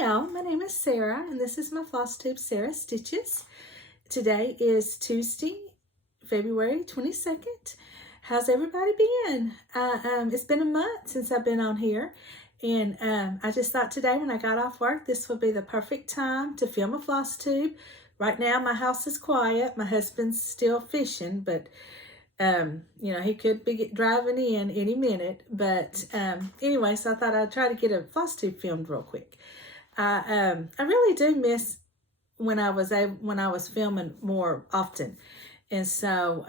Hey y'all, my name is Sarah and this is my Flosstube Sarah Stitches. Today is Tuesday, February 22nd. How's everybody been? It's been a month since I've been on here, and I just thought today when I got off work this would be the perfect time to film a Flosstube. Right now my house is quiet. My husband's still fishing, but you know, he could be driving in any minute. But anyway, so I thought I'd try to get a Flosstube filmed real quick. I really do miss when I was filming more often, and so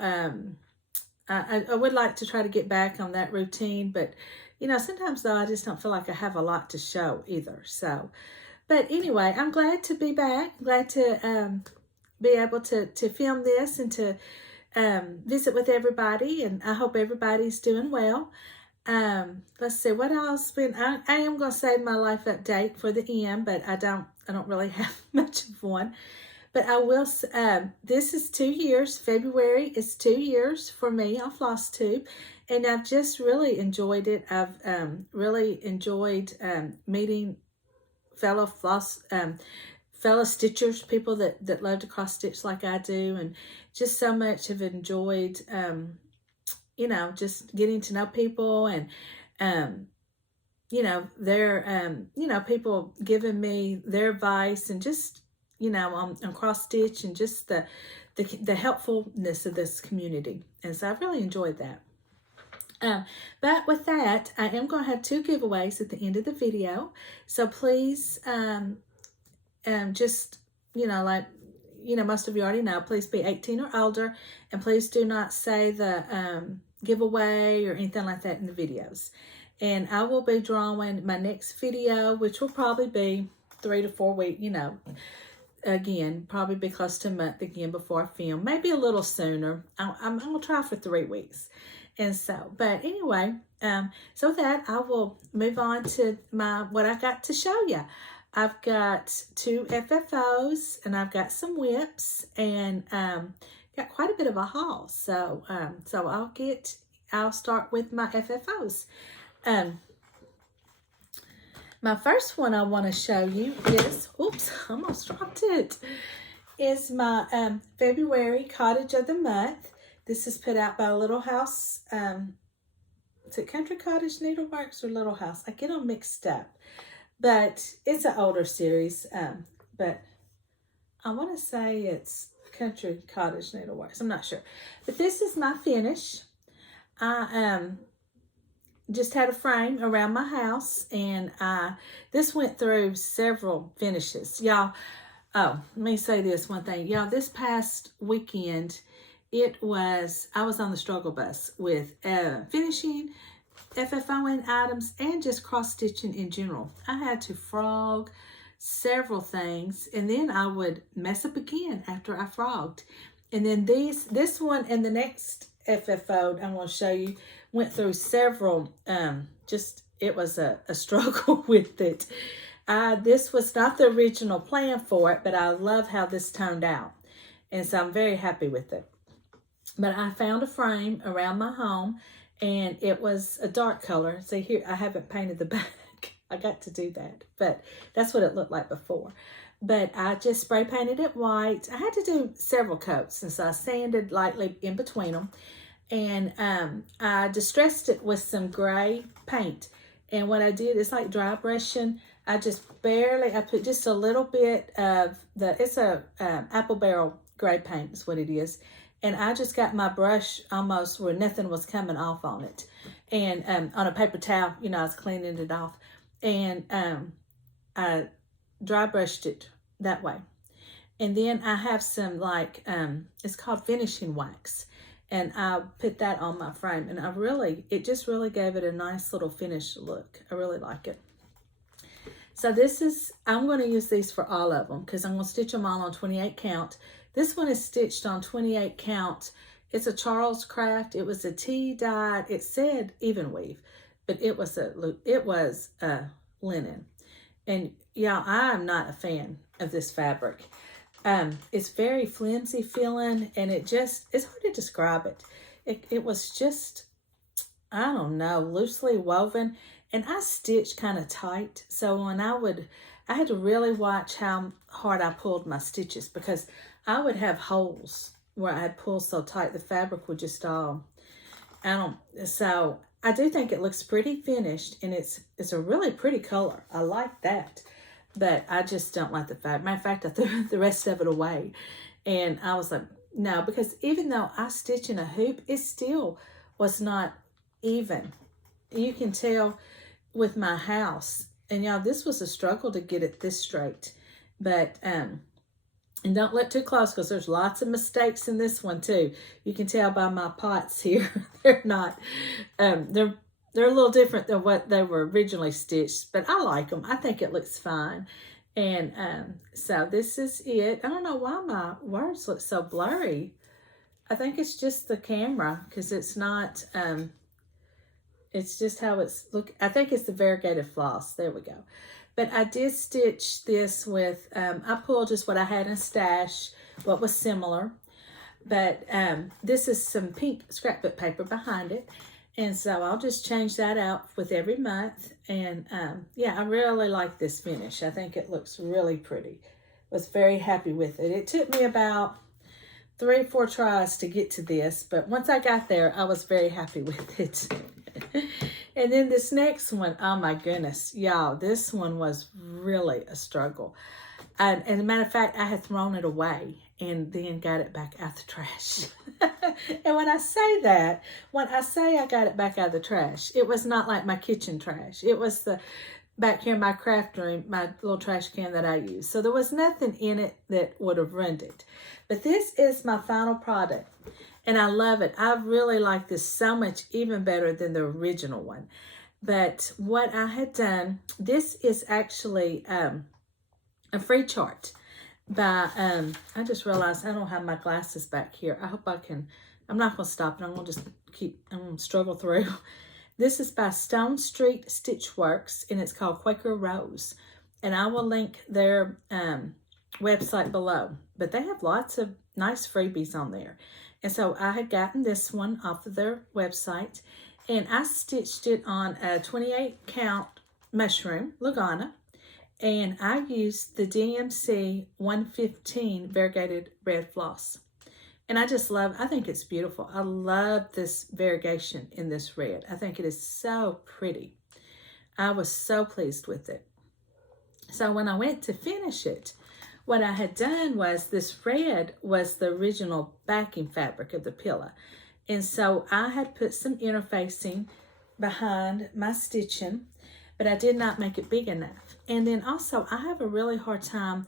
I would like to try to get back on that routine. But you know, sometimes though I just don't feel like I have a lot to show either. So, but anyway, I'm glad to be back. Glad to be able to film this and to visit with everybody, and I hope everybody's doing well. Let's see what else been. I am going to save my life update for the end, but I don't really have much of one. But I will. This is 2 years. February is 2 years for me on Flosstube, and I've just really enjoyed it. I've really enjoyed meeting fellow stitchers, people that love to cross stitch like I do, and just so much have enjoyed you know, just getting to know people, and you know, their you know, people giving me their advice, and just, you know, on cross stitch, and just the helpfulness of this community. And so I've really enjoyed that. But with that, I am going to have 2 giveaways at the end of the video. So please just, you know, like, you know, most of you already know, please be 18 or older, and please do not say the giveaway or anything like that in the videos. And I will be drawing my next video, which will probably be 3 to 4 weeks, you know, again, probably be close to a month again before I film, maybe a little sooner. I'm going to try for 3 weeks. And so, but anyway, so with that, I will move on to what I got to show you. I've got 2 FFOs, and I've got some WIPs, and got quite a bit of a haul. So so I'll start with my FFOs. My first one I want to show you is, oops, I almost dropped it, is my February Cottage of the Month. This is put out by Little House. Is it Country Cottage Needleworks or Little House? I get them mixed up. But it's an older series, but I want to say it's Country Cottage Needleworks. I'm not sure. But this is my finish. I just had a frame around my house, and this went through several finishes. Y'all, oh, let me say this one thing. Y'all, this past weekend, I was on the struggle bus with finishing, FFOing items, and just cross stitching in general. I had to frog several things, and then I would mess up again after I frogged. And then this one and the next FFO I'm going to show you went through several, it was a struggle with it. This was not the original plan for it, but I love how this turned out, and so I'm very happy with it. But I found a frame around my home, and it was a dark color. See here, I haven't painted the back. I got to do that, but that's what it looked like before. But I just spray painted it white. I had to do several coats, and so I sanded lightly in between them. And I distressed it with some gray paint. And what I did is like dry brushing. I put just a little bit of it's a apple barrel gray paint is what it is. And I just got my brush almost where nothing was coming off on it. And on a paper towel, you know, I was cleaning it off. And I dry brushed it that way. And then I have some like, it's called finishing wax. And I put that on my frame. And it just really gave it a nice little finished look. I really like it. So I'm going to use these for all of them, because I'm going to stitch them all on 28 count. This one is stitched on 28 count. It's a Charles Craft. It was a tea-dyed. It said even weave, but it was linen. And yeah, I'm not a fan of this fabric. It's very flimsy feeling, and it's hard to describe it. It was just, I don't know, loosely woven, and I stitched kind of tight. So when I would I had to really watch how hard I pulled my stitches, because I would have holes where I'd pull so tight the fabric would just all, so I do think it looks pretty finished, and it's a really pretty color. I like that, but I just don't like the fabric. Matter of fact, I threw the rest of it away, and I was like, no, because even though I stitch in a hoop, it still was not even. You can tell with my house, and y'all, this was a struggle to get it this straight, but and don't look too close, because there's lots of mistakes in this one too. You can tell by my pots here. They're not, they're a little different than what they were originally stitched, but I like them. I think it looks fine. And so this is it. I don't know why my words look so blurry. I think it's just the camera, because it's not, it's just how it's look. I think it's the variegated floss. There we go. But I did stitch this with, I pulled just what I had in stash, what was similar. But this is some pink scrapbook paper behind it. And so I'll just change that out with every month. And yeah, I really like this finish. I think it looks really pretty. Was very happy with it. It took me about 3 or 4 tries to get to this, but once I got there, I was very happy with it. And then this next one, oh my goodness, y'all, this one was really a struggle. And as a matter of fact, I had thrown it away and then got it back out the trash. And when I say that, when I say I got it back out of the trash, it was not like my kitchen trash. It was the back here in my craft room, my little trash can that I use. So there was nothing in it that would have ruined it. But this is my final product, and I love it. I really like this so much, even better than the original one. But what I had done, this is actually a free chart by, I just realized I don't have my glasses back here. I hope I can, I'm not going to stop it. I'm going to just I'm going to struggle through. This is by Stone Street Stitch Works, and it's called Quaker Rose. And I will link their website below. But they have lots of nice freebies on there. And so I had gotten this one off of their website, and I stitched it on a 28 count mushroom, Lagana, and I used the DMC 115 variegated red floss. And I just love, I think it's beautiful. I love this variegation in this red. I think it is so pretty. I was so pleased with it. So when I went to finish it, what I had done was this red was the original backing fabric of the pillow. And so I had put some interfacing behind my stitching, but I did not make it big enough. And then also I have a really hard time,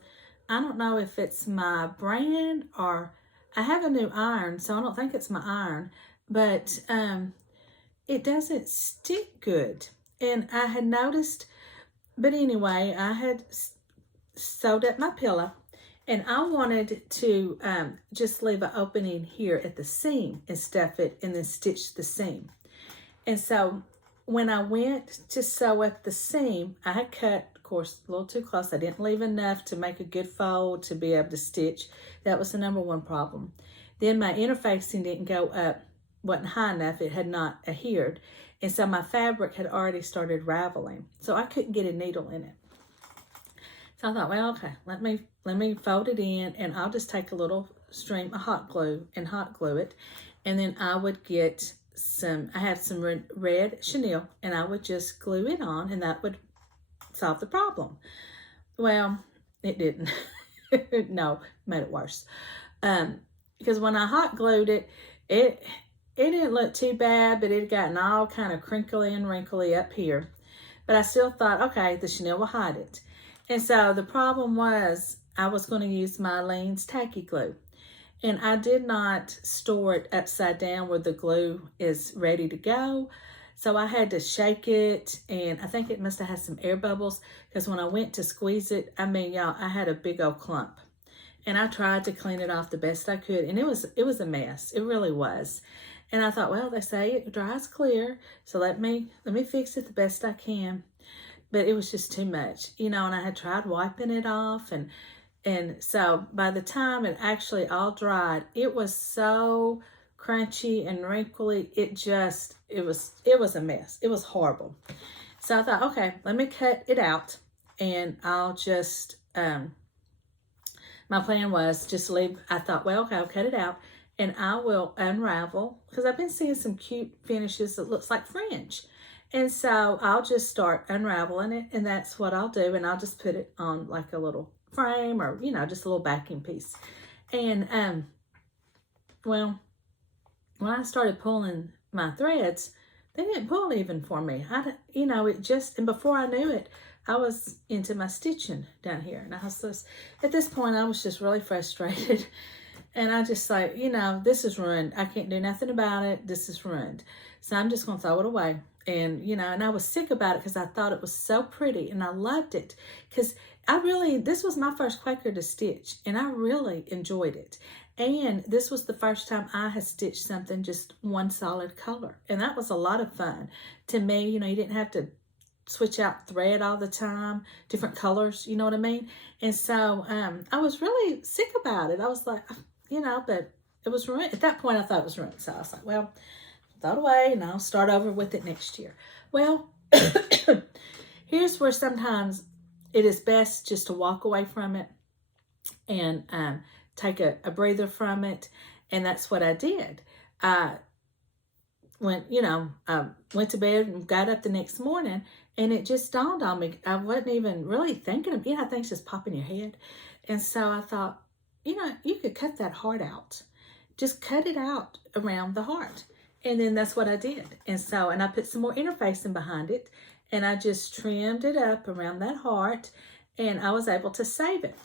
I don't know if it's my brand or I have a new iron, so I don't think it's my iron, but it doesn't stick good. And I had noticed, but anyway, I had sewed up my pillow, and I wanted to just leave an opening here at the seam and stuff it and then stitch the seam. And so when I went to sew up the seam, I had cut, of course, a little too close. I didn't leave enough to make a good fold to be able to stitch. That was the #1 problem. Then my interfacing didn't go up, wasn't high enough. It had not adhered. And so my fabric had already started raveling. So I couldn't get a needle in it. So I thought, well, okay, let me fold it in, and I'll just take a little stream of hot glue and hot glue it. And then I would get some, I have some red chenille, and I would just glue it on, and that would solve the problem. Well, it didn't. No, made it worse. Because when I hot glued it, it didn't look too bad, but it had gotten all kind of crinkly and wrinkly up here. But I still thought, okay, the chenille will hide it. And so the problem was I was going to use my Lean's tacky glue. And I did not store it upside down where the glue is ready to go. So I had to shake it, and I think it must have had some air bubbles, because when I went to squeeze it, I mean, y'all, I had a big old clump. And I tried to clean it off the best I could, and it was a mess. It really was. And I thought, well, they say it dries clear, so let me fix it the best I can. But it was just too much, you know, and I had tried wiping it off, and so by the time it actually all dried, it was so crunchy and wrinkly. It was a mess. It was horrible. So I thought, okay, let me cut it out and I'll just, my plan was just leave. I thought, well, okay, I'll cut it out and I will unravel, because I've been seeing some cute finishes that looks like fringe. And so I'll just start unraveling it, and that's what I'll do. And I'll just put it on like a little frame, or, you know, just a little backing piece. And, well, when I started pulling my threads, they didn't pull even for me. You know, it just, and before I knew it, I was into my stitching down here. And I was just, at this point, I was just really frustrated. And I just like, you know, this is ruined. I can't do nothing about it. This is ruined. So I'm just going to throw it away. And, you know, and I was sick about it because I thought it was so pretty and I loved it. Because this was my first Quaker to stitch, and I really enjoyed it. And this was the first time I had stitched something just one solid color. And that was a lot of fun. To me, you know, you didn't have to switch out thread all the time, different colors, you know what I mean? And so I was really sick about it. I was like, you know, but it was ruined. At that point, I thought it was ruined. So I was like, well, throw it away and I'll start over with it next year. Well, here's where sometimes it is best just to walk away from it and take a breather from it. And that's what I did. Went to bed and got up the next morning, and it just dawned on me. I wasn't even really thinking of, you know, things just pop in your head. And so I thought, you know, you could cut that heart out. Just cut it out around the heart. And then that's what I did. And I put some more interfacing behind it, and I just trimmed it up around that heart, and I was able to save it.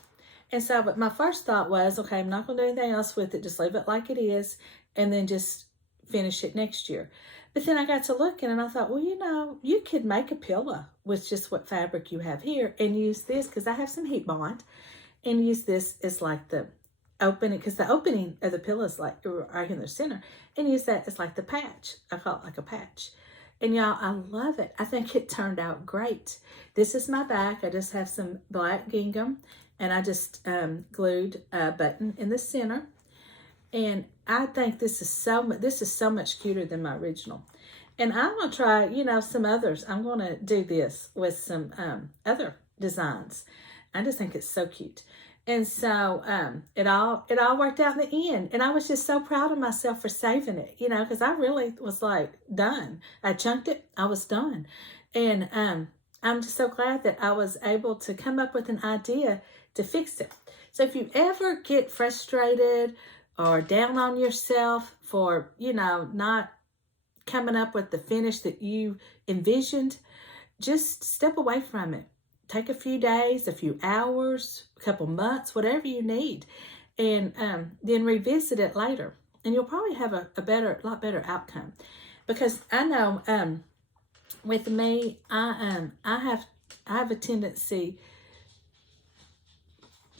And so, but my first thought was, okay, I'm not going to do anything else with it. Just leave it like it is, and then just finish it next year. But then I got to looking, and I thought, well, you know, you could make a pillow with just what fabric you have here and use this, because I have some heat bond, and use this as like the opening, because the opening of the pillow is like right in the center, and use that as like the patch. I call it like a patch. And y'all, I love it. I think it turned out great. This is my back. I just have some black gingham, and I just glued a button in the center. And I think this is so much cuter than my original. And I'm going to try, you know, some others. I'm going to do this with some other designs. I just think it's so cute. And so it all worked out in the end. And I was just so proud of myself for saving it, you know, because I really was like done. I chunked it. I was done. And I'm just so glad that I was able to come up with an idea to fix it. So if you ever get frustrated or down on yourself for, you know, not coming up with the finish that you envisioned, just step away from it. Take a few days, a few hours, a couple months, whatever you need, and then revisit it later. And you'll probably have a lot better outcome. Because I know with me, I have a tendency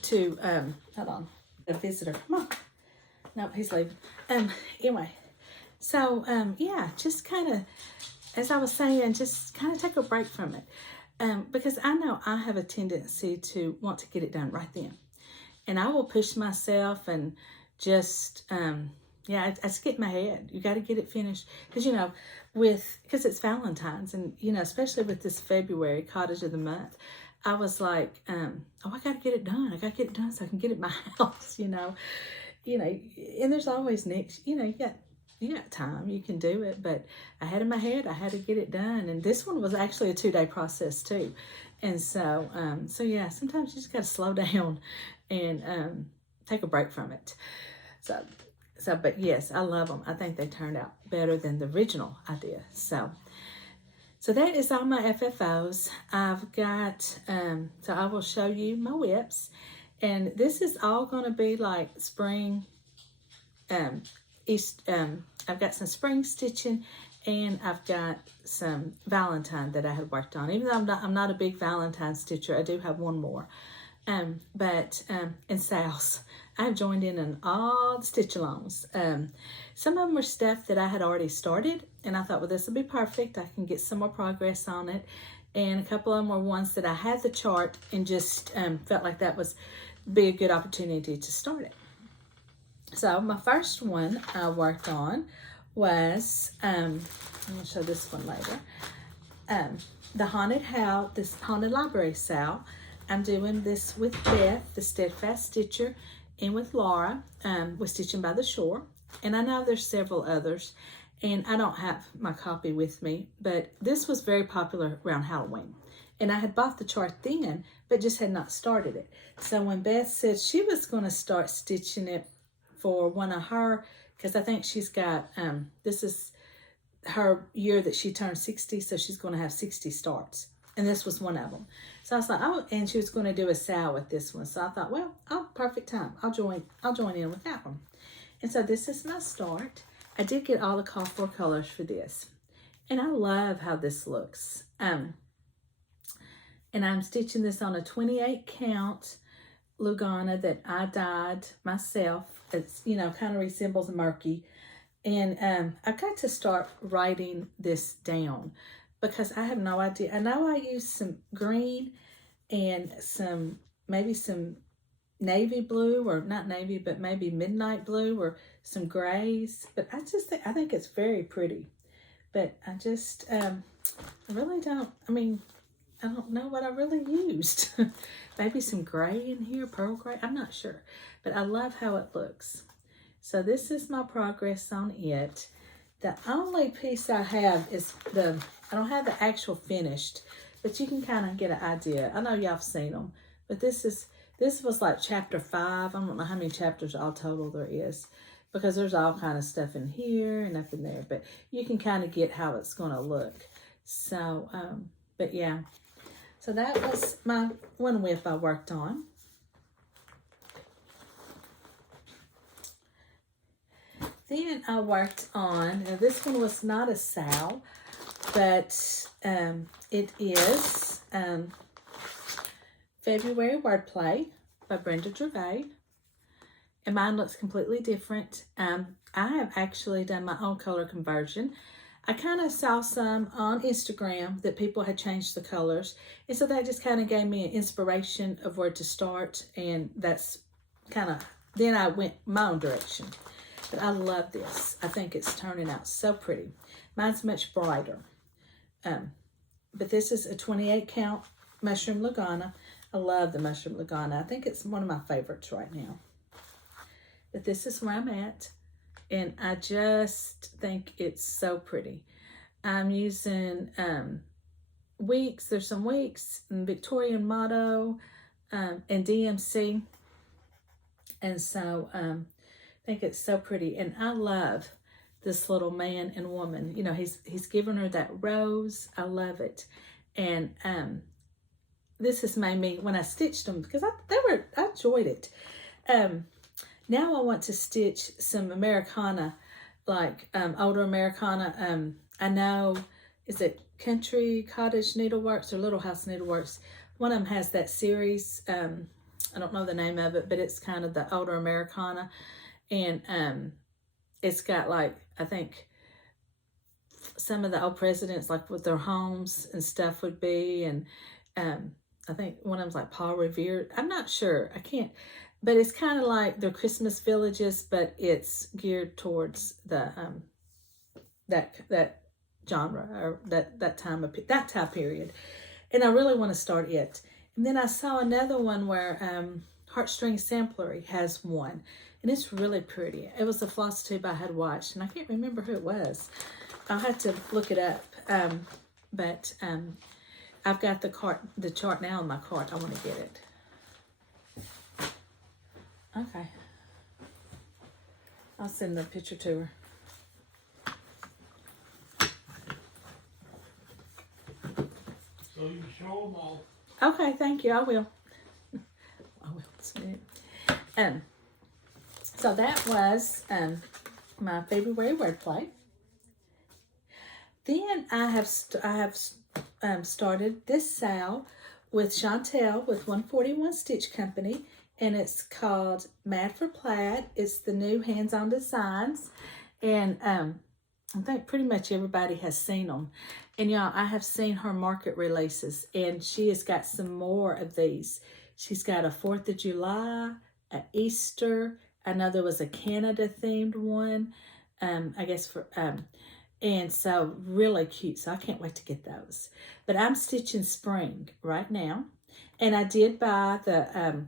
to hold on, a visitor. Come on. Nope, he's leaving. Anyway, so yeah, just kind of, as I was saying, just kind of take a break from it. Because I know I have a tendency to want to get it done right then. And I will push myself and just, I just get in my head. You got to get it finished. Because, you know, because it's Valentine's, and, you know, especially with this February cottage of the month, I was like, I got to get it done. I got to get it done so I can get it in my house, you know. And there's always next, you know, you got time, you can do it, but I had in my head, I had to get it done. And this one was actually a 2-day process too. And so, yeah, sometimes you just got to slow down and take a break from it. So, but yes, I love them. I think they turned out better than the original idea. So that is all my FFOs. I've got, so I will show you my WIPs. And this is all going to be like spring, I've got some spring stitching, and I've got some Valentine that I had worked on. Even though I'm not a big Valentine stitcher, I do have one more. And Sal's. I've joined in all the stitch-alongs. Some of them were stuff that I had already started, and I thought, well, this will be perfect. I can get some more progress on it. And a couple of them were ones that I had the chart and just felt like that was be a good opportunity to start it. So my first one I worked on was, I'm going to show this one later. the this Haunted Library Sal. I'm doing this with Beth, the Steadfast Stitcher, and with Laura, with Stitching by the Shore. And I know there's several others, and I don't have my copy with me, but this was very popular around Halloween. And I had bought the chart then, but just had not started it. So when Beth said she was going to start stitching it for one of her, because I think she's got, this is her year that she turned 60, so she's going to have 60 starts. And this was one of them. So I was like, oh, and she was going to do a SAL with this one. So I thought, well, perfect time. I'll join in with that one. And so this is my start. I did get all the call for colors for this. And I love how this looks. And I'm stitching this on a 28 count Lugana that I dyed myself. It's, you know, kind of resembles murky. And I've got to start writing this down because I have no idea. I know I used some green and maybe some navy blue, or not navy, but maybe midnight blue, or some grays. But I think it's very pretty. But I just, I really don't, I don't know what I really used. Maybe some gray in here, pearl gray, I'm not sure. But I love how it looks. So this is my progress on it. The only piece I have is I don't have the actual finished, but you can kind of get an idea. I know y'all have seen them, but this was like chapter 5. I don't know how many chapters all total there is, because there's all kind of stuff in here and up in there, but you can kind of get how it's going to look. So, but yeah. So that was my one WIP I worked on. Then I worked on, now this one was not a SAL, but it is February Wordplay by Brenda Gervais. And mine looks completely different. I have actually done my own color conversion. I kind of saw some on Instagram that people had changed the colors. And so that just kind of gave me an inspiration of where to start. And that's kind of, then I went my own direction. But I love this. I think it's turning out so pretty. Mine's much brighter. But this is a 28 count Mushroom Lugana. I love the Mushroom Lugana. I think it's one of my favorites right now. But this is where I'm at. And I just think it's so pretty. I'm using Weeks. There's some Weeks and Victorian Motto and DMC. And so I think it's so pretty. And I love this little man and woman. You know, he's giving her that rose. I love it. And this has made me, when I stitched them, because I enjoyed it. Now I want to stitch some Americana, like older Americana. I know, is it Country Cottage Needleworks or Little House Needleworks? One of them has that series. I don't know the name of it, but it's kind of the older Americana. And it's got, like, I think some of the old presidents, like what their homes and stuff would be. And I think one of them's like Paul Revere. I'm not sure. I can't. But it's kind of like their Christmas villages, but it's geared towards the that genre, or that time period. And I really want to start it. And then I saw another one where Heartstring Samplery has one, and it's really pretty. It was a Flosstube I had watched, and I can't remember who it was. I'll have to look it up. But I've got the chart now in my cart. I want to get it. Okay. I'll send the picture to her. So you show them all. Okay, thank you. I will. I will. So that was my February wordplay. Then I have started this SAL with Chantel with 141 Stitch Company. And it's called Mad for Plaid. It's the new hands-on designs. And I think pretty much everybody has seen them. And y'all, I have seen her market releases. And she has got some more of these. She's got a 4th of July, a Easter. I know there was a Canada-themed one. I guess for And so really cute. So I can't wait to get those. But I'm stitching spring right now. And I did buy the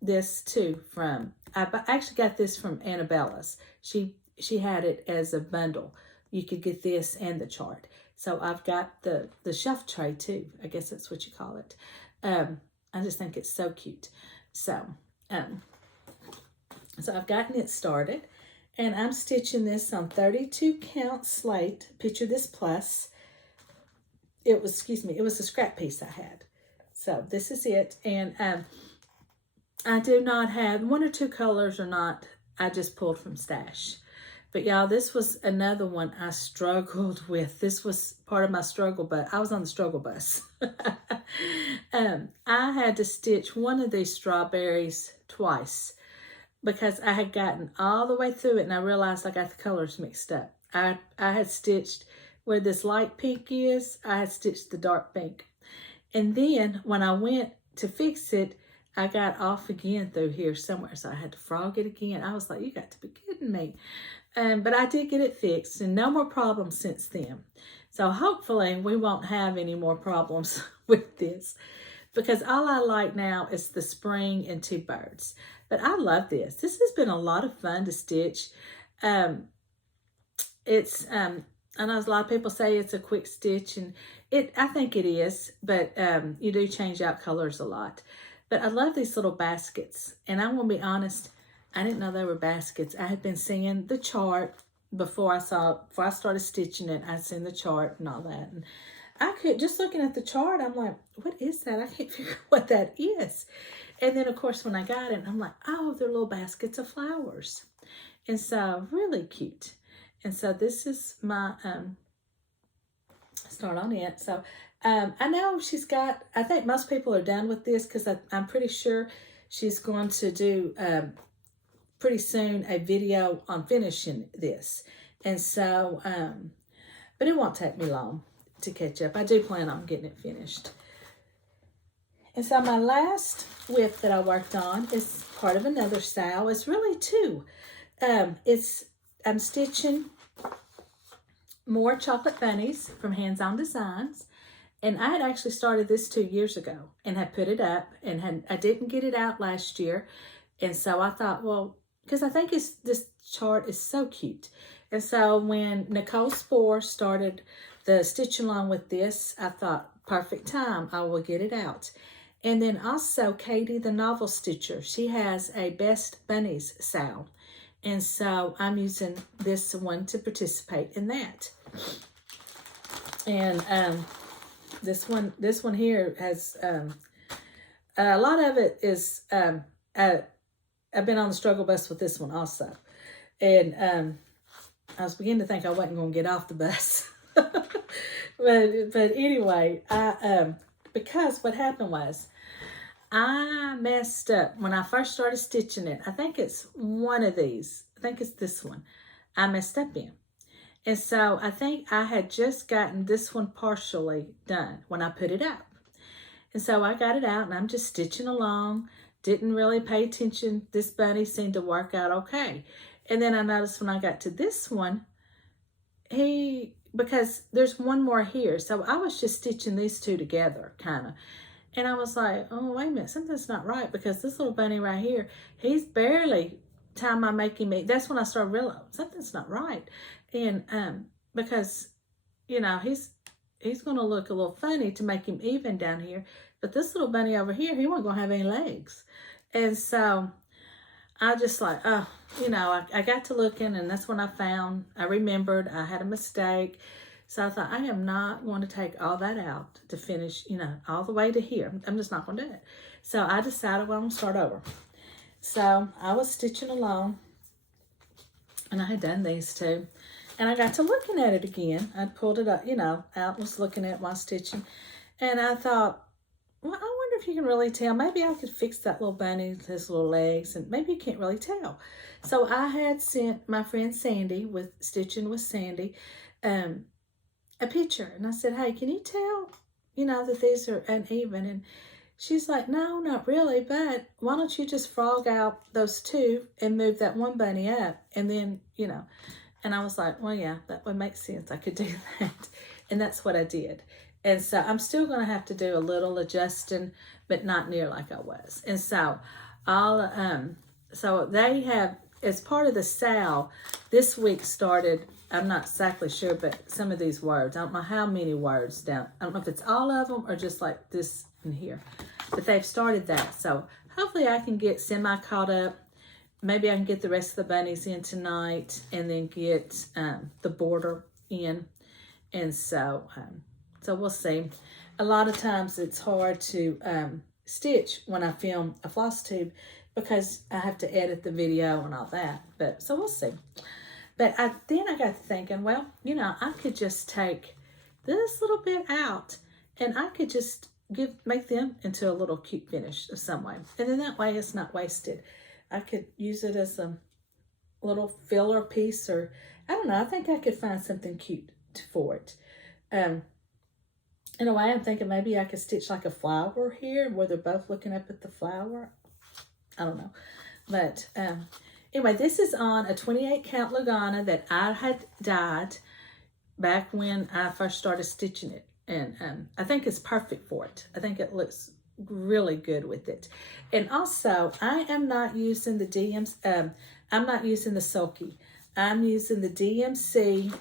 this too from, actually got this from Annabella's. She had it as a bundle. You could get this and the chart. So I've got the shelf tray too. I guess that's what you call it. I just think it's so cute. So, so I've gotten it started. And I'm stitching this on 32 count slate. Picture this plus. It was, excuse me, it was a scrap piece I had. So this is it. And I do not have, one or two colors or not, I just pulled from stash. But y'all, this was another one I struggled with. This was part of my struggle, but I was on the struggle bus. I had to stitch one of these strawberries twice because I had gotten all the way through it and I realized I got the colors mixed up. I had stitched where this light pink is, I had stitched the dark pink. And then when I went to fix it, I got off again through here somewhere, so I had to frog it again. I was like, you got to be kidding me. But I did get it fixed, and no more problems since then. So hopefully we won't have any more problems with this, because all I like now is the spring and two birds. But I love this. This has been a lot of fun to stitch. I know a lot of people say it's a quick stitch, and I think it is, but you do change out colors a lot. But I love these little baskets, and I'm gonna be honest, I didn't know they were baskets. I had been seeing the chart before I started stitching it. I'd seen the chart and all that, and I could, just looking at the chart, I'm like, what is that? I can't figure out what that is. And then of course when I got it, I'm like, oh, they're little baskets of flowers. And so really cute. And so this is my start on it. So I know she's got, I think most people are done with this, because I'm pretty sure she's going to do pretty soon a video on finishing this. And so, but it won't take me long to catch up. I do plan on getting it finished. And so my last WIP that I worked on is part of another SAL. It's really two. I'm stitching more chocolate bunnies from Hands On Designs. And I had actually started this 2 years ago and had put it up, and I didn't get it out last year. And so I thought, well, because I think this chart is so cute. And so when Nicole Spohr started the Stitch Along with this, I thought, perfect time, I will get it out. And then also Katie, the novel stitcher, she has a Best Bunnies Sal. And so I'm using this one to participate in that. And this one here has a lot of it is I've been on the struggle bus with this one also. And I was beginning to think I wasn't going to get off the bus. but anyway, because what happened was I messed up when I first started stitching it. I think it's one of these. I think it's this one I messed up in. And so I think I had just gotten this one partially done when I put it up. And so I got it out and I'm just stitching along. Didn't really pay attention. This bunny seemed to work out okay. And then I noticed when I got to this one, because there's one more here. So I was just stitching these two together, kind of. And I was like, oh, wait a minute, something's not right, because this little bunny right here, he's barely time I'm making me. That's when I started realizing something's not right. And because, you know, he's going to look a little funny to make him even down here. But this little bunny over here, he wasn't going to have any legs. And so I just like, oh, you know, I got to looking, and that's when I remembered I had a mistake. So I thought, I am not going to take all that out to finish, you know, all the way to here. I'm just not going to do it. So I decided, well, I'm going to start over. So I was stitching along, and I had done these two. And I got to looking at it again. I pulled it up, you know, out, was looking at it while stitching. And I thought, well, I wonder if you can really tell. Maybe I could fix that little bunny, his little legs, and maybe you can't really tell. So I had sent my friend Sandy, with Stitching with Sandy, a picture. And I said, hey, can you tell, you know, that these are uneven? And she's like, no, not really, but why don't you just frog out those two and move that one bunny up? And then, you know, And I was like, well, yeah, that would make sense. I could do that. And that's what I did. And so I'm still going to have to do a little adjusting, but not near like I was. And so so they have, as part of the SAL, this week started, I'm not exactly sure, but some of these words, I don't know how many words down. I don't know if it's all of them or just like this in here. But they've started that. So hopefully I can get semi-caught up. Maybe I can get the rest of the bunnies in tonight and then get the border in. And so we'll see. A lot of times it's hard to stitch when I film a floss tube because I have to edit the video and all that. But so we'll see. But then I got thinking, well, you know, I could just take this little bit out and I could just make them into a little cute finish of some way. And then that way it's not wasted. I could use it as a little filler piece, or I don't know. I think I could find something cute for it. In a way, I'm thinking maybe I could stitch like a flower here where they're both looking up at the flower. I don't know. But anyway, this is on a 28 count Lugana that I had dyed back when I first started stitching it. And I think it's perfect for it. I think it looks really good with it. And also, I am not using the DMC, I'm not using the Sulky. I'm using the DMC,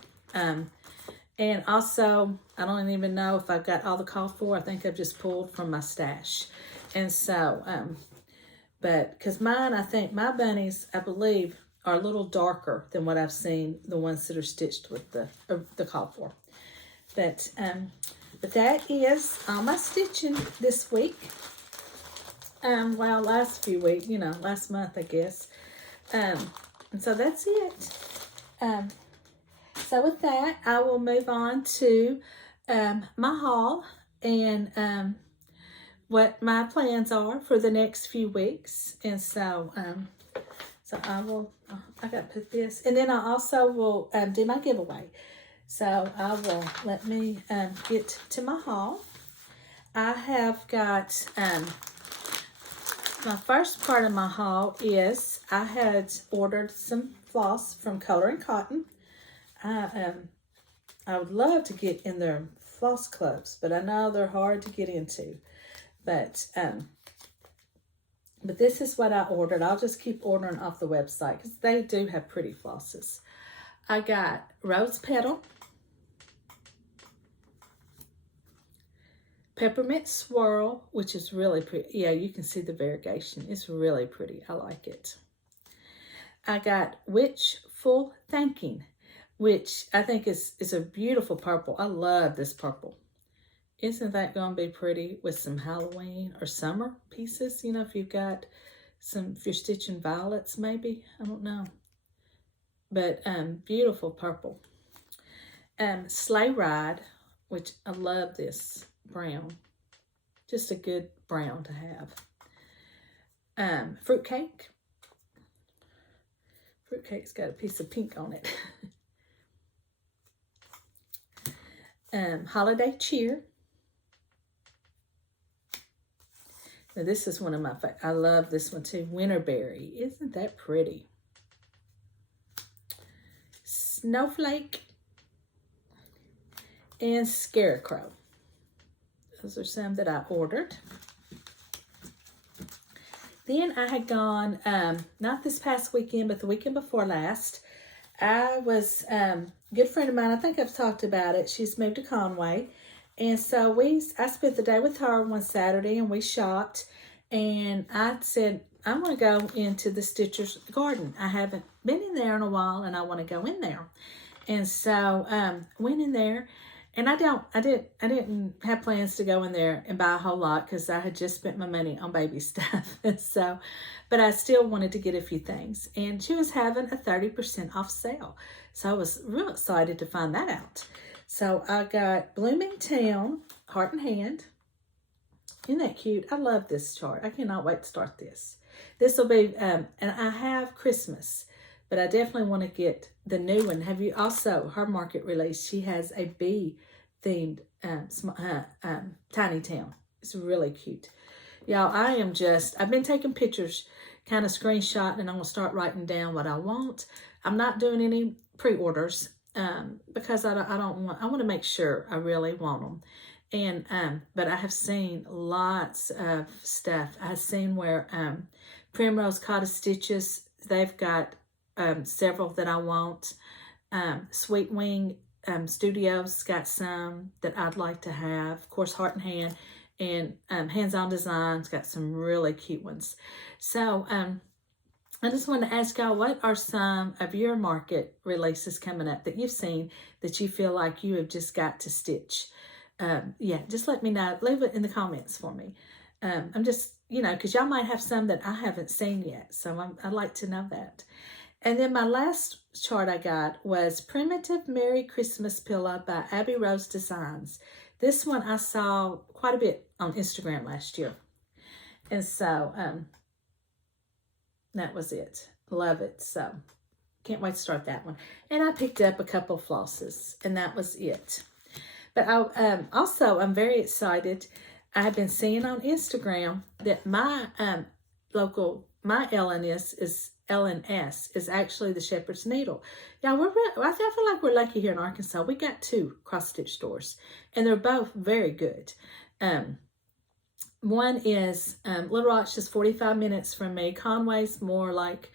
and also, I don't even know if I've got all the call for. I think I've just pulled from my stash. And so, but, because mine, I think my bunnies, I believe, are a little darker than what I've seen, the ones that are stitched with the call for. But that is all my stitching this week. Well, last few weeks, you know, last month, I guess. And so that's it. So with that, I will move on to my haul and what my plans are for the next few weeks. And so, so I got to put this, and then I also will do my giveaway. So let me get to my haul. I have got, my first part of my haul is I had ordered some floss from Color and Cotton. I would love to get in their floss clubs, but I know they're hard to get into. But this is what I ordered. I'll just keep ordering off the website because they do have pretty flosses. I got Rose Petal, Peppermint Swirl, which is really pretty. Yeah, you can see the variegation. It's really pretty. I like it. I got Witchful Thinking, which I think is a beautiful purple. I love this purple. Isn't that going to be pretty with some Halloween or summer pieces? You know, if you've got if you're stitching violets maybe. I don't know. But beautiful purple. Sleigh Ride, which I love this brown. Just a good brown to have. Fruitcake. Fruitcake's got a piece of pink on it. Holiday Cheer. Now this is one of my favorites. I love this one too. Winterberry. Isn't that pretty? Snowflake and Scarecrow. Those are some that I ordered. Then I had gone, not this past weekend, but the weekend before last. I was, a good friend of mine, I think I've talked about it. She's moved to Conway. And so I spent the day with her one Saturday and we shopped. And I said, I want to go into the Stitcher's Garden. I haven't been in there in a while and I want to go in there. And so went in there. And I didn't have plans to go in there and buy a whole lot because I had just spent my money on baby stuff. So, but I still wanted to get a few things. And she was having a 30% off sale. So I was real excited to find that out. So I got Blooming Town, Heart and Hand. Isn't that cute? I love this chart. I cannot wait to start this. This will be, and I have Christmas. But I definitely want to get the new one. Have you also, her market release, she has a bee-themed Tiny Town. It's really cute. Y'all, I've been taking pictures, kind of screenshot, and I'm going to start writing down what I want. I'm not doing any pre-orders because I want to make sure I really want them. And, but I have seen lots of stuff. I've seen where Primrose Cottage Stitches, they've got several that I want. Sweet Wing Studios got some that I'd like to have. Of course, Heart and Hand and Hands On Designs got some really cute ones. So I just wanted to ask y'all, what are some of your market releases coming up that you've seen that you feel like you have just got to stitch? Yeah, just let me know. Leave it in the comments for me. I'm just, because y'all might have some that I haven't seen yet. So I'd like to know that. And then my last chart I got was Primitive Merry Christmas Pillow by Abby Rose Designs. This one I saw quite a bit on Instagram last year. And so that was it. Love it. So can't wait to start that one. And I picked up a couple of flosses, and that was it. But I'm very excited. I've been seeing on Instagram that my LNS is actually the Shepherd's Needle. Y'all, I feel like we're lucky here in Arkansas. We got 2 cross-stitch stores, and they're both very good. One is Little Rock's just 45 minutes from me. Conway's more like,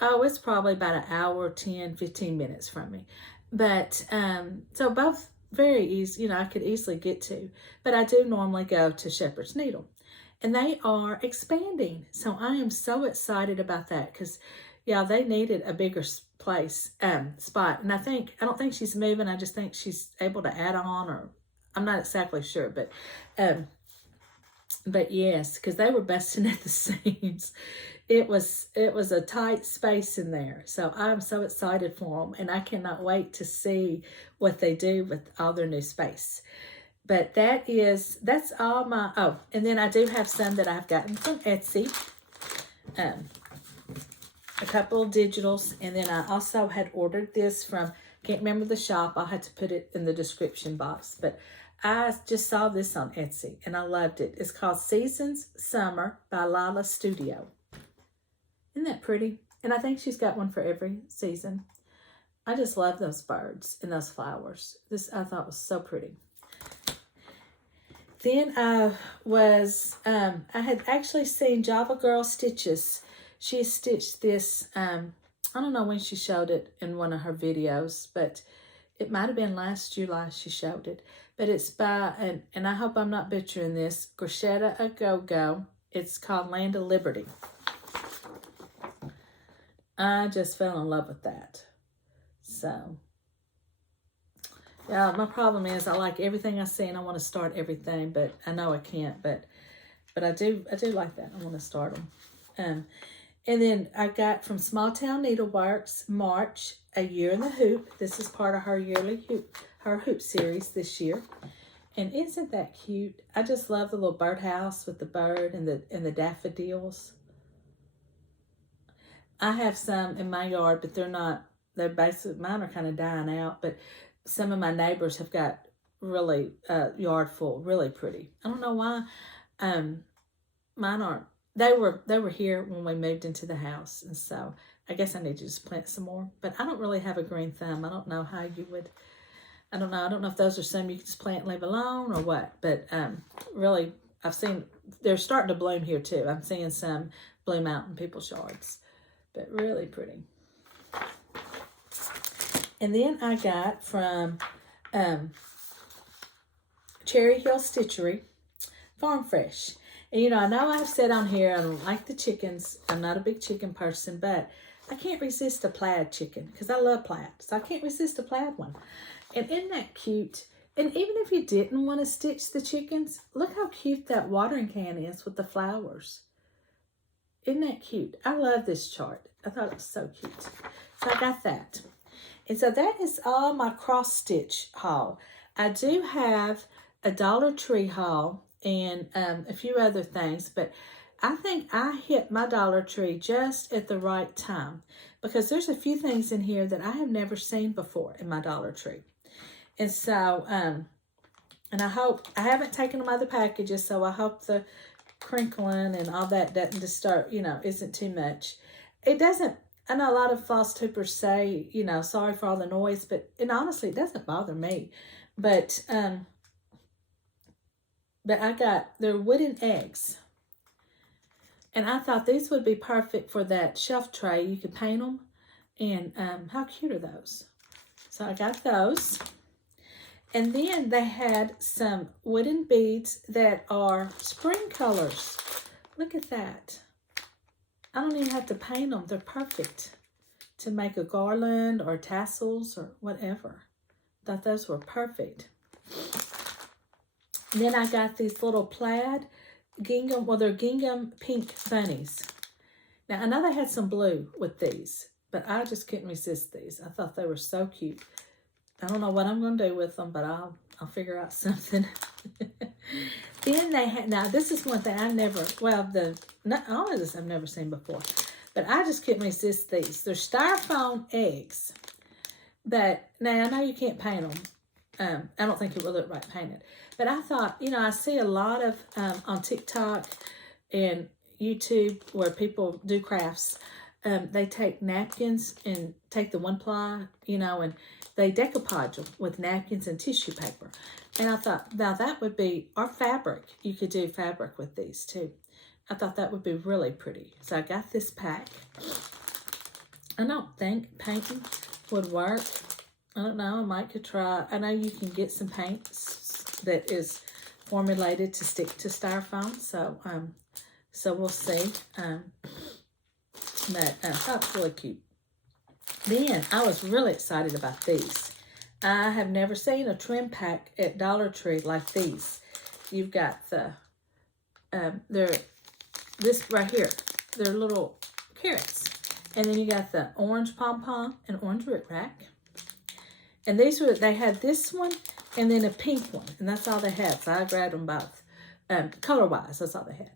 it's probably about an hour, 10, 15 minutes from me. But, so both very easy, I could easily get to. But I do normally go to Shepherd's Needle. And they are expanding. So I am so excited about that because, yeah, they needed a bigger spot. And I don't think she's moving. I just think she's able to add on, or I'm not exactly sure. But yes, because they were busting at the seams. It was a tight space in there. So I'm so excited for them. And I cannot wait to see what they do with all their new space. But that's all my, and then I do have some that I've gotten from Etsy. A couple of digitals. And then I also had ordered this from, can't remember the shop. I'll have to put it in the description box. But I just saw this on Etsy and I loved it. It's called Seasons Summer by Lola Studio. Isn't that pretty? And I think she's got one for every season. I just love those birds and those flowers. This I thought was so pretty. Then I had actually seen Java Girl Stitches. She stitched this, I don't know when she showed it in one of her videos, but it might have been last July she showed it. But it's by, and I hope I'm not butchering this, Grishetta A Go-Go. It's called Land of Liberty. I just fell in love with that. So, yeah, my problem is I like everything I see and I want to start everything, but I know I can't. But I do like that. I want to start them. And then I got from Small Town Needleworks, March, A Year in the Hoop. This is part of her yearly hoop series this year. And isn't that cute? I just love the little birdhouse with the bird and the daffodils. I have some in my yard, but they're basically, mine are kind of dying out, but some of my neighbors have got really yard full, really pretty. I don't know why mine aren't. They were here when we moved into the house, and so I guess I need to just plant some more. But I don't really have a green thumb. I don't know how you would. I don't know. I don't know if those are some you can just plant and leave alone or what. But really, I've seen they're starting to bloom here too. I'm seeing some bloom out in people's yards, but really pretty. And then I got from Cherry Hill Stitchery, Farm Fresh. And I know I've said on here I don't like the chickens. I'm not a big chicken person, but I can't resist a plaid chicken because I love plaid. So I can't resist a plaid one. And isn't that cute? And even if you didn't want to stitch the chickens, look how cute that watering can is with the flowers. Isn't that cute? I love this chart. I thought it was so cute. So I got that. And so that is all my cross stitch haul. I do have a Dollar Tree haul and a few other things, but I think I hit my Dollar Tree just at the right time because there's a few things in here that I have never seen before in my Dollar Tree. And so, and I hope, I haven't taken them other packages, so I hope the crinkling and all that doesn't disturb, you know, isn't too much. It doesn't, I know a lot of floss tubers say, you know, sorry for all the noise, and honestly, it doesn't bother me. But they're wooden eggs. And I thought these would be perfect for that shelf tray. You could paint them. And how cute are those? So I got those. And then they had some wooden beads that are spring colors. Look at that. I don't even have to paint them. They're perfect to make a garland or tassels or whatever. Thought those were perfect. And then I got these little plaid gingham, well, they're gingham pink bunnies. Now, I know they had some blue with these, but I just couldn't resist these. I thought they were so cute. I don't know what I'm going to do with them, but I'll figure out something. Then they had, now this is one thing I never, well, all of this I've never seen before, but I just couldn't resist these. They're styrofoam eggs, but now I know you can't paint them. I don't think it will look right painted, but I thought, you know, I see a lot of on TikTok and YouTube where people do crafts. They take napkins and take the one ply, you know, and they decoupage them with napkins and tissue paper. And I thought, now that would be, or fabric. You could do fabric with these too. I thought that would be really pretty. So I got this pack. I don't think painting would work. I don't know, I might could try. I know you can get some paints that is formulated to stick to styrofoam. So we'll see. But that's really cute. Then I was really excited about these. I have never seen a trim pack at Dollar Tree like these. You've got the, this right here. They're little carrots. And then you got the orange pom-pom and orange root rack. And these were, they had this one and then a pink one. And that's all they had. So I grabbed them both. Color-wise, that's all they had.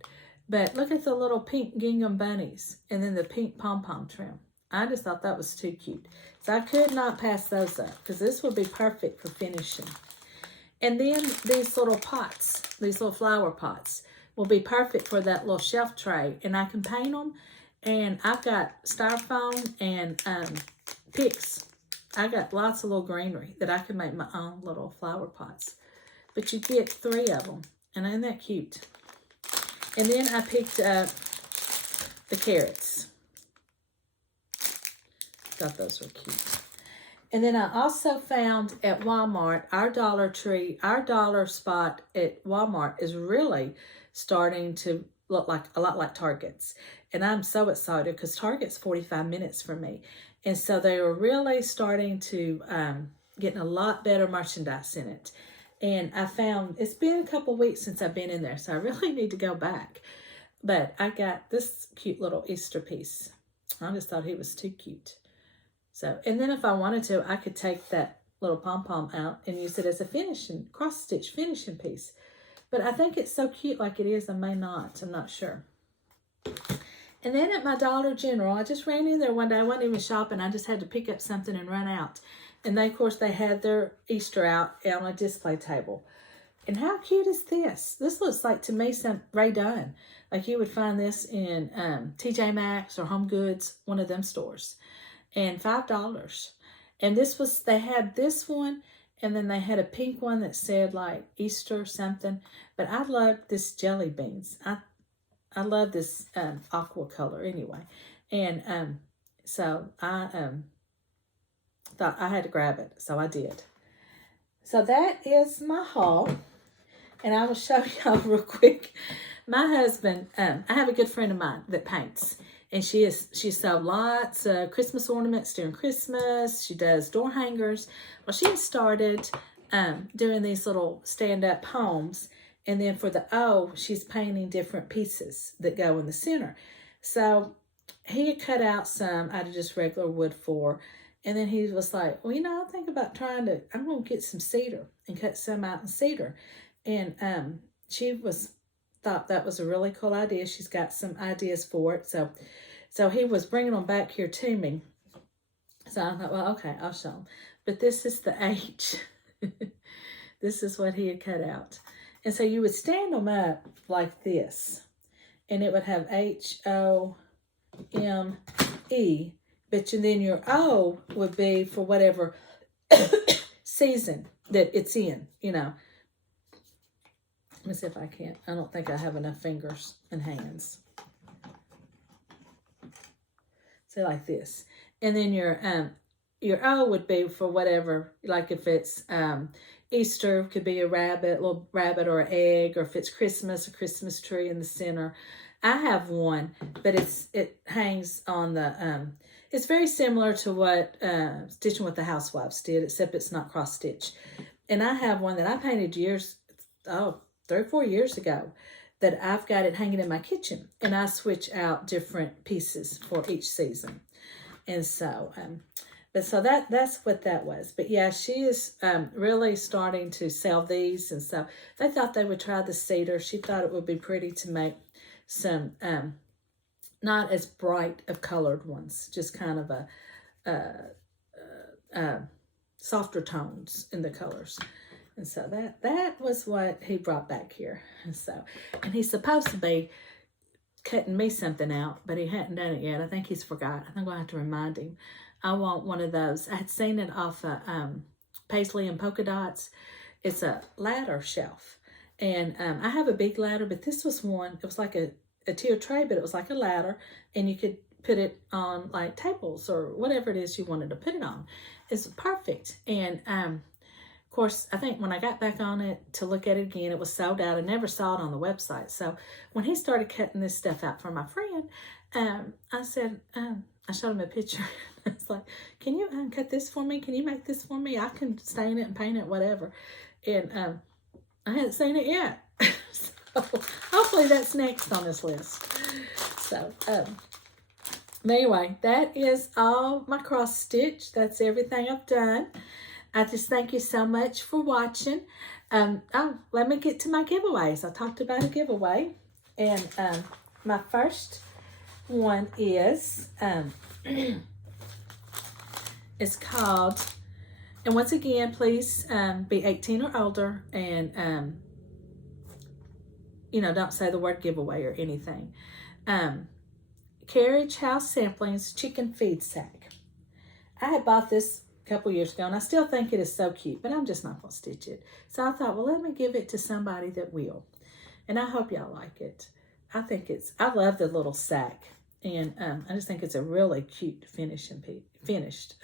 But look at the little pink gingham bunnies and then the pink pom-pom trim. I just thought that was too cute. So I could not pass those up because this would be perfect for finishing. And then these little pots, these little flower pots, will be perfect for that little shelf tray. And I can paint them. And I've got styrofoam and picks. I got lots of little greenery that I can make my own little flower pots. But you get 3 of them. And isn't that cute? And then I picked up the carrots. Thought those were cute. And then I also found at Walmart, our Dollar Tree, our dollar spot at Walmart is really starting to look like a lot like Target's. And I'm so excited because Target's 45 minutes from me. And so they are really starting to getting a lot better merchandise in it. And I found, it's been a couple weeks since I've been in there, so I really need to go back. But I got this cute little Easter piece. I just thought he was too cute. So, and then if I wanted to, I could take that little pom-pom out and use it as a finishing, cross-stitch finishing piece. But I think it's so cute like it is. I may not. I'm not sure. And then at my Dollar General, I just ran in there one day. I wasn't even shopping. I just had to pick up something and run out. And they, of course, they had their Easter out on a display table. And how cute is this? This looks like, to me, some Ray Dunn. Like you would find this in TJ Maxx or Home Goods, one of them stores. And $5. And this was, they had this one, and then they had a pink one that said like Easter something. But I love this jelly beans. I love this aqua color anyway. And so I thought I had to grab it. So I did. So that is my haul. And I will show y'all real quick. My husband, I have a good friend of mine that paints. And she sold lots of Christmas ornaments during Christmas. She does door hangers. Well, she started doing these little stand-up homes. And then for the O, she's painting different pieces that go in the center. So he had cut out some out of just regular wood for. And then he was like, well, you know, I think about I'm going to get some cedar and cut some out in cedar. And she thought that was a really cool idea. She's got some ideas for it. So he was bringing them back here to me. So I thought, well, okay, I'll show him. But this is the H. This is what he had cut out. And so you would stand them up like this. and it would have HOME, but then your O would be for whatever season that it's in, you know. Let me see if I can. I don't think I have enough fingers and hands. So like this. And then your O would be for whatever, like if it's Easter, could be a rabbit, little rabbit or an egg, or if it's Christmas, a Christmas tree in the center. I have one, but it hangs on the, it's very similar to what Stitching with the Housewives did, except it's not cross stitch. And I have one that I painted 3 or 4 years ago, that I've got it hanging in my kitchen, and I switch out different pieces for each season. And so, so that's what that was. But yeah, she is really starting to sell these, and so they thought they would try the cedar. She thought it would be pretty to make some not as bright of colored ones, just kind of a softer tones in the colors. And so that was what he brought back here. And he's supposed to be cutting me something out, but he hadn't done it yet. I think he's forgot. I think I'm going to have to remind him. I want one of those. I had seen it off of Paisley and Polka Dots. It's a ladder shelf. And I have a big ladder, but this was one. It was like a tier tray, but it was like a ladder. And you could put it on like tables or whatever it is you wanted to put it on. It's perfect. And of course, I think when I got back on it to look at it again, it was sold out. I never saw it on the website. So when he started cutting this stuff out for my friend, I said, I showed him a picture. I was like, can you cut this for me? Can you make this for me? I can stain it and paint it, whatever. And I hadn't seen it yet. So hopefully that's next on this list. So anyway, that is all my cross stitch. That's everything I've done. I just thank you so much for watching. Let me get to my giveaways. I talked about a giveaway. And my first one is, it's called, and once again, please be 18 or older, and, you know, don't say the word giveaway or anything. Carriage House Samplings Chicken Feed Sack. I had bought this couple years ago, and I still think it is so cute, but I'm just not going to stitch it. So I thought, well, let me give it to somebody that will. And I hope y'all like it. I love the little sack. And I just think it's a really cute finished. I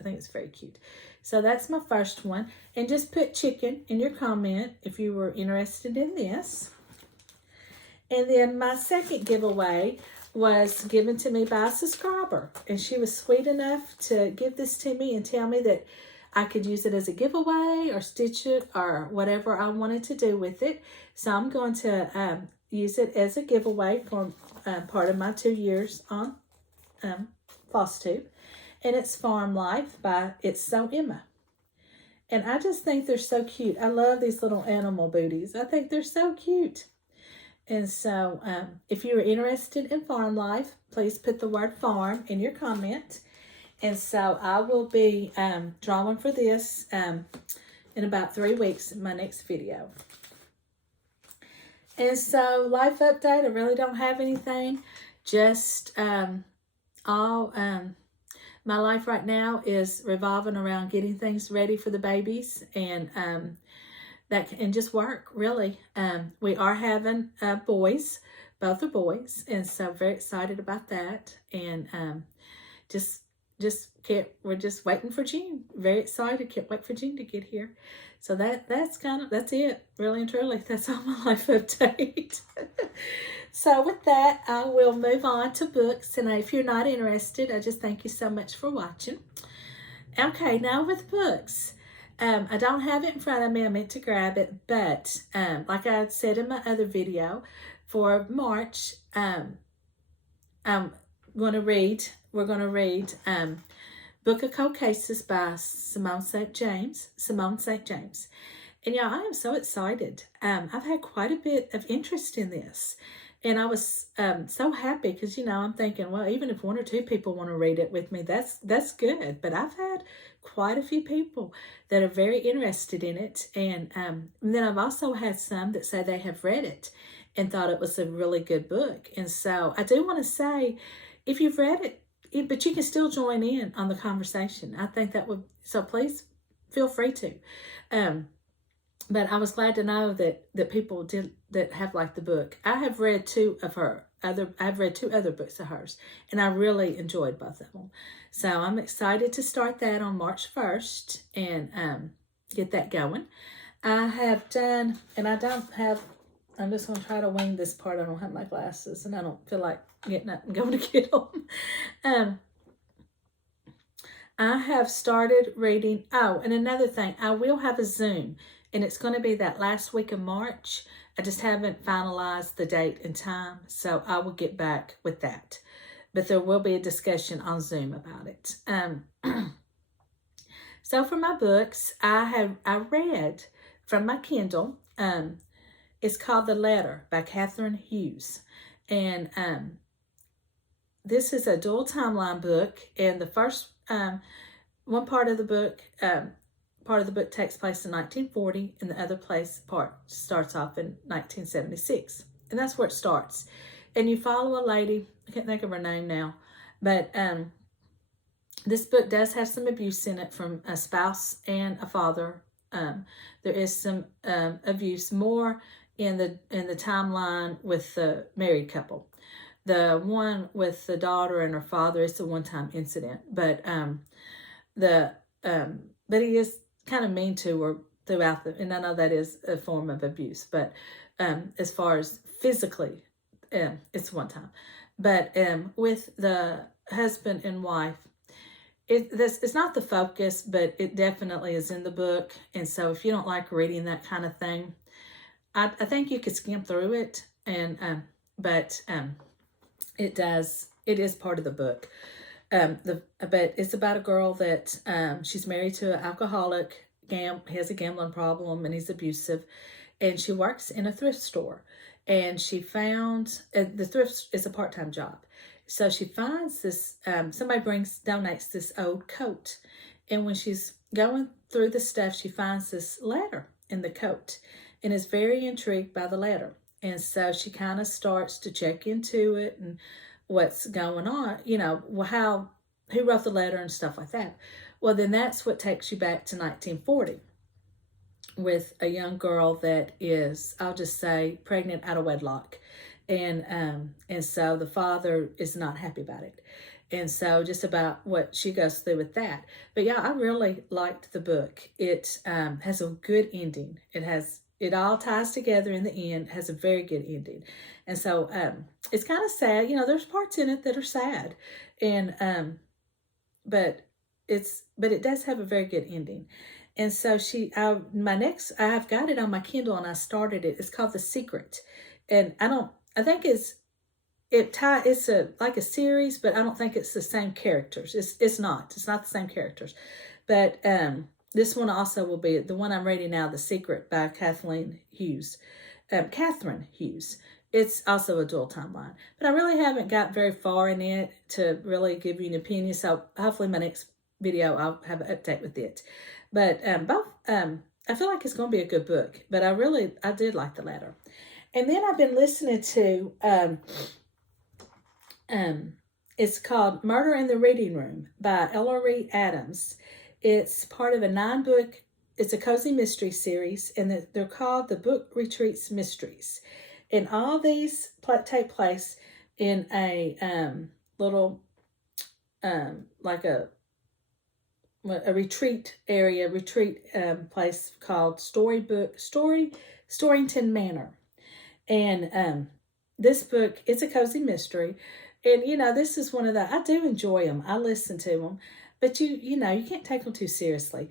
think it's very cute. So that's my first one. And just put chicken in your comment if you were interested in this. And then my second giveaway was given to me by a subscriber, and she was sweet enough to give this to me and tell me that I could use it as a giveaway or stitch it or whatever I wanted to do with it. So I'm going to use it as a giveaway for part of my 2 years on Flosstube, and it's Farm Life by It's So Emma. And I just think they're so cute. I love these little animal booties. I think they're so cute. And so if you're interested in farm life, please put the word farm in your comment. And so I will be drawing for this in about 3 weeks in my next video. And so life update, I really don't have anything. Just my life right now is revolving around getting things ready for the babies, and and just work, really. We are having boys. Both are boys, and so very excited about that. And we're just waiting for June. Very excited. Can't wait for June to get here. So that's it. Really and truly, that's all my life update. So with that, I will move on to books. And if you're not interested, I just thank you so much for watching. Okay, now with books. I don't have it in front of me. I meant to grab it, but like I had said in my other video, for March, we're going to read Book of Cold Cases by Simone St. James. And y'all, I am so excited. I've had quite a bit of interest in this. And I was so happy because, you know, I'm thinking, well, even if 1 or 2 people want to read it with me, that's good. But I've had quite a few people that are very interested in it. And then I've also had some that say they have read it and thought it was a really good book. And so I do want to say, if you've read it, but you can still join in on the conversation. I think that would, so please feel free to. But I was glad to know that people that have liked the book. I have read I've read 2 other books of hers, and I really enjoyed both of them. So I'm excited to start that on March 1st and get that going. I have done, and I'm just going to try to wing this part. I don't have my glasses, and I don't feel like getting up and going to get them. I have started reading. Oh, and another thing, I will have a Zoom, and it's going to be that last week of March. I just haven't finalized the date and time, so I will get back with that. But there will be a discussion on Zoom about it. So for my books, I read from my Kindle. It's called The Letter by Kathryn Hughes. And this is a dual timeline book, and the first one part of the book takes place in 1940, and the other part starts off in 1976, and that's where it starts. And you follow a lady, I can't think of her name now, but this book does have some abuse in it from a spouse and a father. There is some abuse more in the timeline with the married couple. The one with the daughter and her father is a one-time incident, but he is kind of mean to her throughout and I know that is a form of abuse, but as far as physically, it's one time. But with the husband and wife, it's not the focus, but it definitely is in the book. And so if you don't like reading that kind of thing, I think you could skim through it, and but it is part of the book. But it's about a girl that she's married to an alcoholic, has a gambling problem, and he's abusive, and she works in a thrift store. And she found the thrift is a part-time job, so she finds this. Somebody donates this old coat, and when she's going through the stuff, she finds this letter in the coat, and is very intrigued by the letter. And so she kind of starts to check into it and what's going on, who wrote the letter and stuff like that. Well, then that's what takes you back to 1940 with a young girl that is, I'll just say, pregnant out of wedlock. And so the father is not happy about it. And so just about what she goes through with that. But yeah, I really liked the book. It has a good ending. It all ties together in the end, has a very good ending. And so it's kind of sad. There's parts in it that are sad. And but it does have a very good ending. And so I've got it on my Kindle, and I started it. It's called The Secret. And I think it's like a series, but I don't think it's the same characters. It's not the same characters. But this one also will be the one I'm reading now, The Secret by Kathryn Hughes. It's also a dual timeline, but I really haven't got very far in it to really give you an opinion. So hopefully my next video I'll have an update with it. But both I feel like it's going to be a good book. But I did like the letter. And then I've been listening to it's called Murder in the Reading Room by Ellery Adams. It's part of a 9-book, it's a cozy mystery series, and they're called the Book Retreats Mysteries. And all these take place in a little, like a retreat area, place called Storyington Manor. And this book, it's a cozy mystery. And, this is one of I do enjoy them. I listen to them. But, you can't take them too seriously.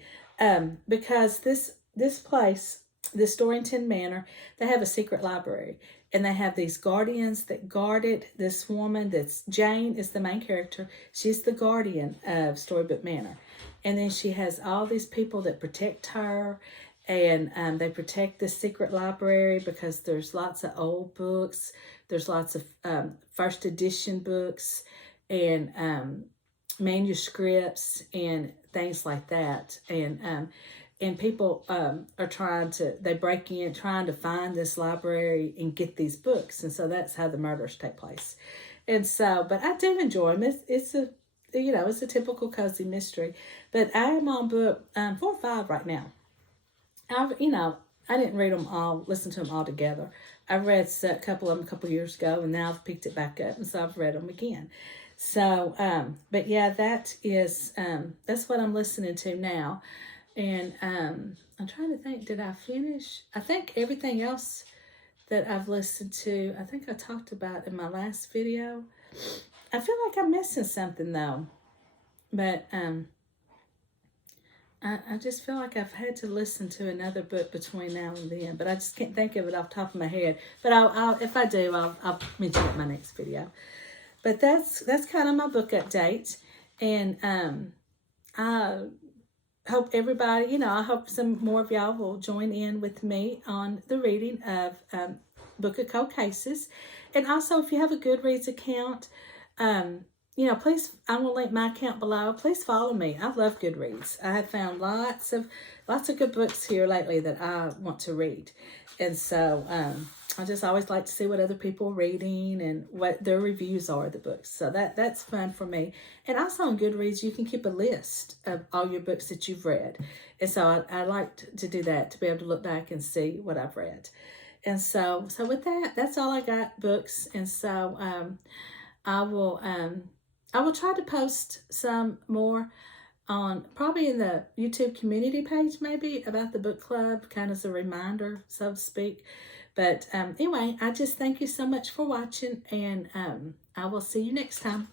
Because this place, the Storyington Manor, they have a secret library. And they have these guardians that guard it. This woman, Jane, is the main character. She's the guardian of Storybook Manor. And then she has all these people that protect her. And they protect this secret library because there's lots of old books. There's lots of first edition books and manuscripts and things like that. And and people are they break in trying to find this library and get these books, and so that's how the murders take place. And so, but I do enjoy them. It's a, you know, it's a typical cozy mystery. But I am on book 4 or 5 right now. I didn't read them all, listen to them all together. I read a couple of them a couple years ago, and now I've picked it back up, and so I've read them again. So, but yeah, that's what I'm listening to now. And I'm trying to think, did I finish? I think everything else that I've listened to, I think I talked about in my last video. I feel like I'm missing something though. But I just feel like I've had to listen to another book between now and then, but I just can't think of it off the top of my head. But I'll if I do, I'll mention it in my next video. But that's kind of my book update, and I hope everybody, I hope some more of y'all will join in with me on the reading of Book of Cold Cases, and also if you have a Goodreads account, please, I will link my account below. Please follow me. I love Goodreads. I have found lots of good books here lately that I want to read. And so I just always like to see what other people are reading and what their reviews are of the books. So that's fun for me. And also on Goodreads, you can keep a list of all your books that you've read. And so I like to do that, to be able to look back and see what I've read. And so with that, that's all I got, books. And so I will try to post some more on probably in the YouTube community page, maybe about the book club, kind of as a reminder, so to speak. But anyway, I just thank you so much for watching, and I will see you next time.